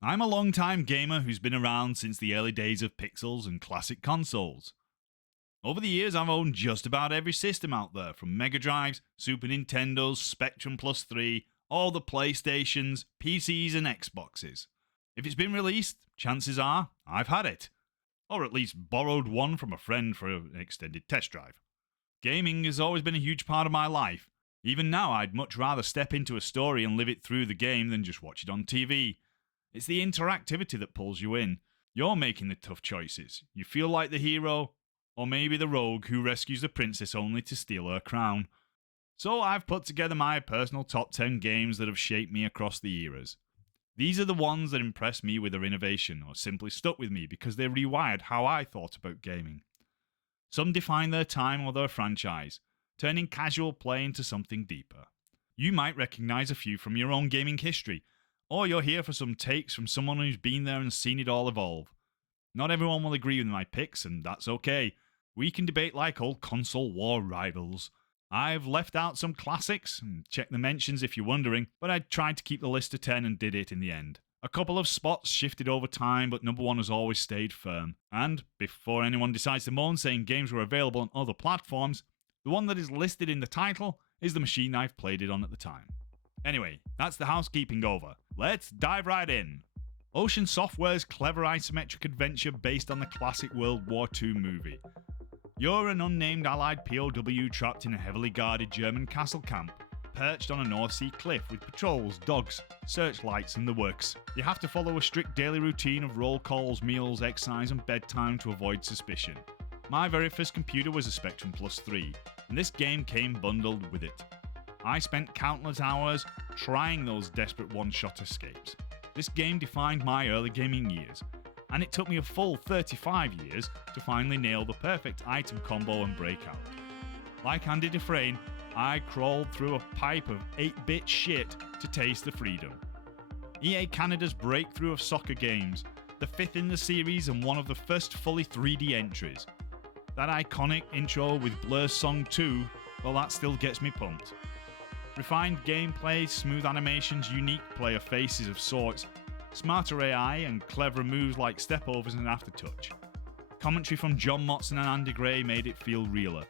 I'm a long-time gamer who's been around since the early days of pixels and classic consoles. Over the years, I've owned just about every system out there, from Mega Drives, Super Nintendos, Spectrum Plus 3, all the PlayStations, PCs and Xboxes. If it's been released, chances are I've had it. Or at least borrowed one from a friend for an extended test drive. Gaming has always been a huge part of my life. Even now, I'd much rather step into a story and live it through the game than just watch it on TV. It's the interactivity that pulls you in. You're making the tough choices. You feel like the hero, or maybe the rogue who rescues the princess only to steal her crown. So I've put together my personal top 10 games that have shaped me across the eras. These are the ones that impressed me with their innovation, or simply stuck with me because they rewired how I thought about gaming. Some define their time or their franchise, turning casual play into something deeper. You might recognise a few from your own gaming history, or you're here for some takes from someone who's been there and seen it all evolve. Not everyone will agree with my picks, and that's okay. We can debate like old console war rivals. I've left out some classics, and check the mentions if you're wondering, but I tried to keep the list to 10 and did it in the end. A couple of spots shifted over time, but number one has always stayed firm. And, before anyone decides to moan saying games were available on other platforms, the one that is listed in the title is the machine I've played it on at the time. Anyway, that's the housekeeping over. Let's dive right in. Ocean Software's clever isometric adventure based on the classic World War II movie. You're an unnamed Allied POW trapped in a heavily guarded German castle camp, perched on a North Sea cliff with patrols, dogs, searchlights and the works. You have to follow a strict daily routine of roll calls, meals, exercise and bedtime to avoid suspicion. My very first computer was a Spectrum Plus 3, and this game came bundled with it. I spent countless hours trying those desperate one-shot escapes. This game defined my early gaming years, and it took me a full 35 years to finally nail the perfect item combo and breakout. Like Andy Dufresne, I crawled through a pipe of 8-bit shit to taste the freedom. EA Canada's breakthrough of soccer games, the fifth in the series and one of the first fully 3D entries. That iconic intro with Blur's Song 2, well, that still gets me pumped. Refined gameplay, smooth animations, unique player faces of sorts, smarter AI and clever moves like stepovers and aftertouch. Commentary from John Motson and Andy Gray made it feel realer.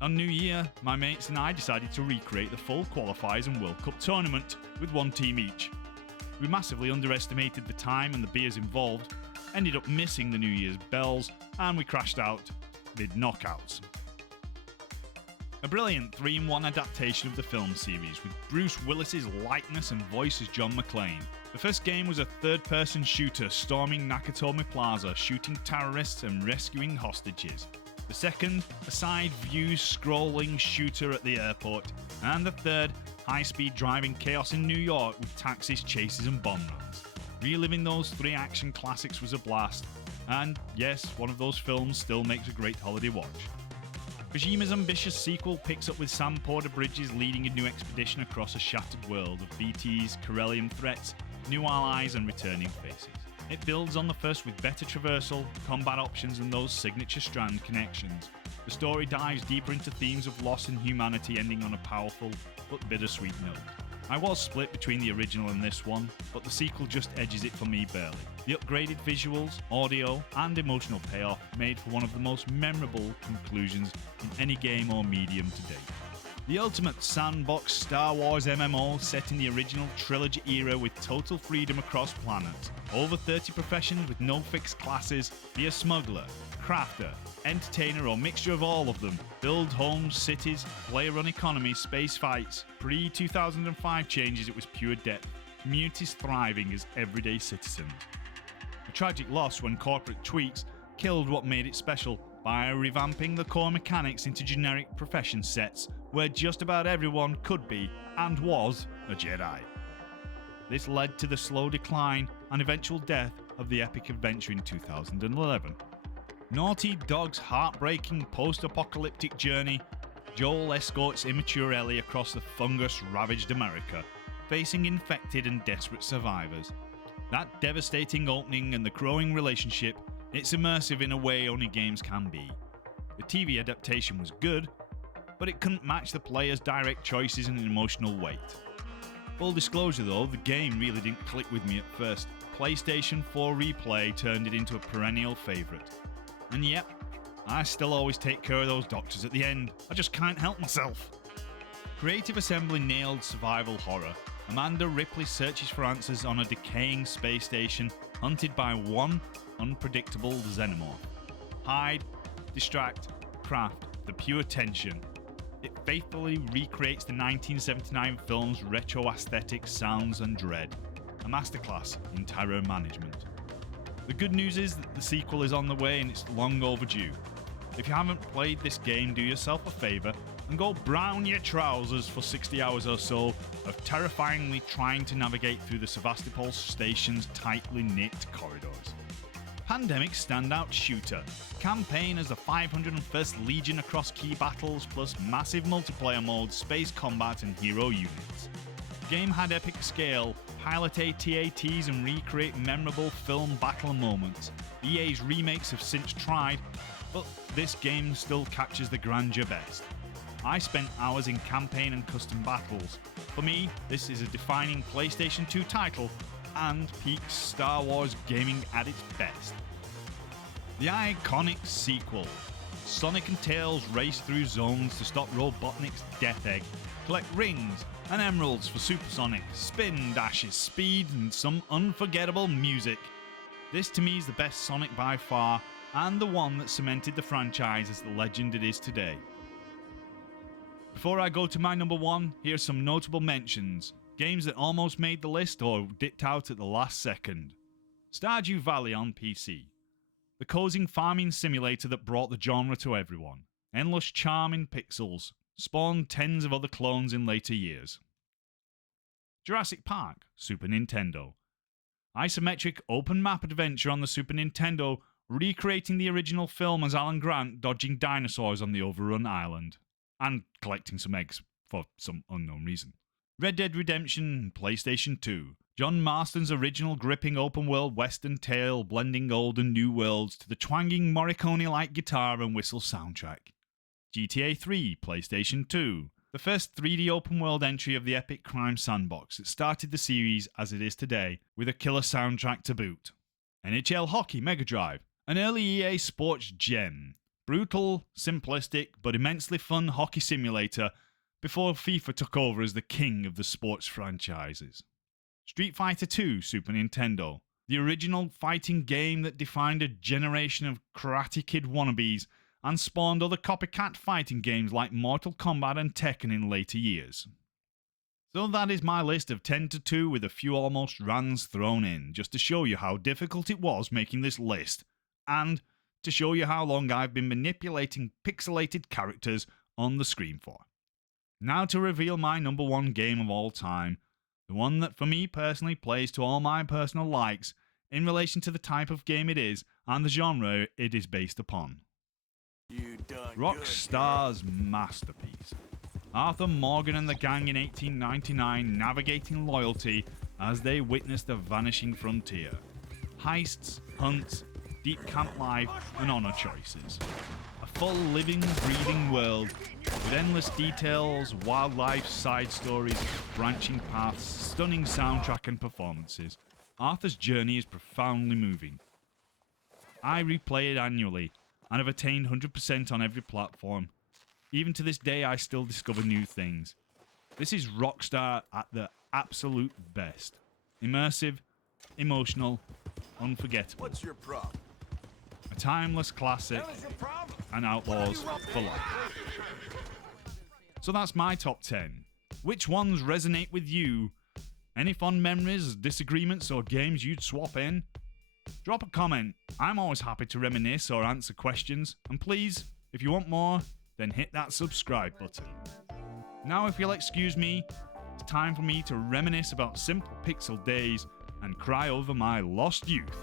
On New Year, my mates and I decided to recreate the full qualifiers and World Cup tournament with one team each. We massively underestimated the time and the beers involved, ended up missing the New Year's bells, and we crashed out mid-knockouts. A brilliant 3-in-1 adaptation of the film series with Bruce Willis's likeness and voice as John McClane. The first game was a third-person shooter storming Nakatomi Plaza, shooting terrorists and rescuing hostages. The second, a side-view scrolling shooter at the airport. And the third, high-speed driving chaos in New York with taxis, chases and bomb runs. Reliving those three action classics was a blast. And yes, one of those films still makes a great holiday watch. Kojima's ambitious sequel picks up with Sam Porter Bridges leading a new expedition across a shattered world of BT's Corellian threats, new allies and returning faces. It builds on the first with better traversal, combat options and those signature strand connections. The story dives deeper into themes of loss and humanity, ending on a powerful but bittersweet note. I was split between the original and this one, but the sequel just edges it for me barely. The upgraded visuals, audio, and emotional payoff made for one of the most memorable conclusions in any game or medium to date. The ultimate sandbox Star Wars MMO set in the original trilogy era with total freedom across planets. Over 30 professions with no fixed classes. Be a smuggler, crafter, entertainer or mixture of all of them. Build homes, cities, player-run economy, space fights. Pre-2005 changes, it was pure depth. Communities thriving as everyday citizens. A tragic loss when corporate tweaks killed what made it special by revamping the core mechanics into generic profession sets where just about everyone could be and was a Jedi. This led to the slow decline and eventual death of the epic adventure in 2011. Naughty Dog's heartbreaking post-apocalyptic journey, Joel escorts immature Ellie across the fungus-ravaged America, facing infected and desperate survivors. That devastating opening and the growing relationship, it's immersive in a way only games can be. The TV adaptation was good, but it couldn't match the player's direct choices and emotional weight. Full disclosure though, the game really didn't click with me at first. PlayStation 4 replay turned it into a perennial favourite. And yep, I still always take care of those doctors at the end. I just can't help myself. Creative Assembly nailed survival horror. Amanda Ripley searches for answers on a decaying space station, hunted by one unpredictable xenomorph. Hide, distract, craft, the pure tension. It faithfully recreates the 1979 film's retro aesthetic, sounds and dread. A masterclass in terror management. The good news is that the sequel is on the way and it's long overdue. If you haven't played this game, do yourself a favour and go brown your trousers for 60 hours or so of terrifyingly trying to navigate through the Sevastopol station's tightly knit corridors. Pandemic's standout shooter, campaign as the 501st Legion across key battles plus massive multiplayer modes, space combat and hero units. The game had epic scale, pilot AT-ATs and recreate memorable film battle moments. EA's remakes have since tried, but this game still captures the grandeur best. I spent hours in campaign and custom battles. For me, this is a defining PlayStation 2 title and peaks Star Wars gaming at its best. The iconic sequel. Sonic and Tails race through zones to stop Robotnik's Death Egg, collect rings and emeralds for Supersonic, spin dashes, speed and some unforgettable music. This to me is the best Sonic by far and the one that cemented the franchise as the legend it is today. Before I go to my number one, here's some notable mentions. Games that almost made the list or dipped out at the last second. Stardew Valley on PC. The cozy farming simulator that brought the genre to everyone. Endless charm in pixels. Spawned tens of other clones in later years. Jurassic Park, Super Nintendo. Isometric open map adventure on the Super Nintendo, recreating the original film as Alan Grant dodging dinosaurs on the overrun island. And collecting some eggs for some unknown reason. Red Dead Redemption, PlayStation 2. John Marston's original gripping open-world western tale, blending old and new worlds to the twanging Morricone-like guitar and whistle soundtrack. GTA 3, PlayStation 2. The first 3D open-world entry of the epic crime sandbox that started the series as it is today, with a killer soundtrack to boot. NHL Hockey Mega Drive. An early EA sports gem. Brutal, simplistic, but immensely fun hockey simulator before FIFA took over as the king of the sports franchises. Street Fighter II Super Nintendo, the original fighting game that defined a generation of Karate Kid wannabes and spawned other copycat fighting games like Mortal Kombat and Tekken in later years. So that is my list of 10 to 2 with a few almost rans thrown in, just to show you how difficult it was making this list, and to show you how long I've been manipulating pixelated characters on the screen for. Now to reveal my number one game of all time, the one that for me personally plays to all my personal likes in relation to the type of game it is and the genre it is based upon. Rockstar's masterpiece. Arthur Morgan and the gang in 1899 navigating loyalty as they witness the vanishing frontier. Heists, hunts, deep camp life and honor choices. A full living, breathing world with endless details, wildlife, side stories, branching paths, stunning soundtrack and performances. Arthur's journey is profoundly moving. I replay it annually and have attained 100% on every platform. Even to this day I still discover new things. This is Rockstar at the absolute best. Immersive, emotional, unforgettable. What's your problem? A timeless classic and outlaws for life. So that's my top 10. Which ones resonate with you? Any fond memories, disagreements, or games you'd swap in? Drop a comment. I'm always happy to reminisce or answer questions. And please, if you want more, then hit that subscribe button. Now, if you'll excuse me, it's time for me to reminisce about simple pixel days and cry over my lost youth.